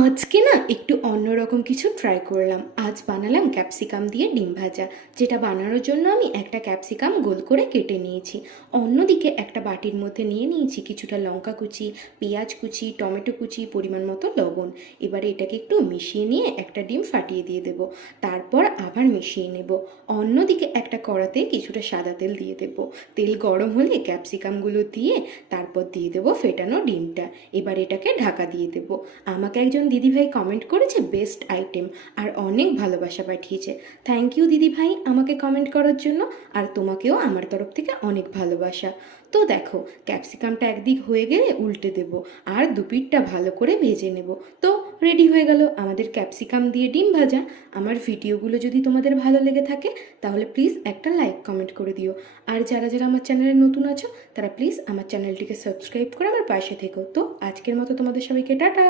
আজকে না একটু অন্যরকম কিছু ট্রাই করলাম। আজ বানালাম ক্যাপসিকাম দিয়ে ডিম ভাজা। যেটা বানানোর জন্য আমি একটা ক্যাপসিকাম গোল করে কেটে নিয়েছি। অন্যদিকে একটা বাটির মধ্যে নিয়ে নিয়েছি কিছুটা লঙ্কা কুচি, পেঁয়াজ কুচি, টমেটো কুচি, পরিমাণ মতো লবণ। এবারে এটাকে একটু মিশিয়ে নিয়ে একটা ডিম ফাটিয়ে দিয়ে দেবো। তারপর আবার মিশিয়ে নেব। অন্যদিকে একটা কড়াতে কিছুটা সাদা তেল দিয়ে দেবো। তেল গরম হলে ক্যাপসিকামগুলো দিয়ে তারপর দিয়ে দেবো ফেটানো ডিমটা। এবার এটাকে ঢাকা দিয়ে দেবো। আমাকে একজন দিদিভাই কমেন্ট করেছে বেস্ট আইটেম, আর অনেক ভালোবাসা পাঠিয়েছে। থ্যাংক ইউ দিদিভাই আমাকে কমেন্ট করার জন্য। আর তোমাকেও আমার তরফ থেকে অনেক ভালোবাসা। তো দেখো, ক্যাপসিকামটা একদিক হয়ে গেলে উল্টে দেব, আর দুপিঠটা ভালো করে ভেজে নেব। তো রেডি হয়ে গেল আমাদের ক্যাপসিকাম দিয়ে ডিম ভাজা। আমার ভিডিওগুলো যদি তোমাদের ভালো লেগে থাকে তাহলে প্লিজ একটা লাইক কমেন্ট করে দিও। আর যারা যারা আমার চ্যানেলে নতুন আছো তারা প্লিজ আমার চ্যানেলটিকে সাবস্ক্রাইব করে আমার পাশে থেকো। তো আজকের মতো তোমাদের সবাইকে টাটা।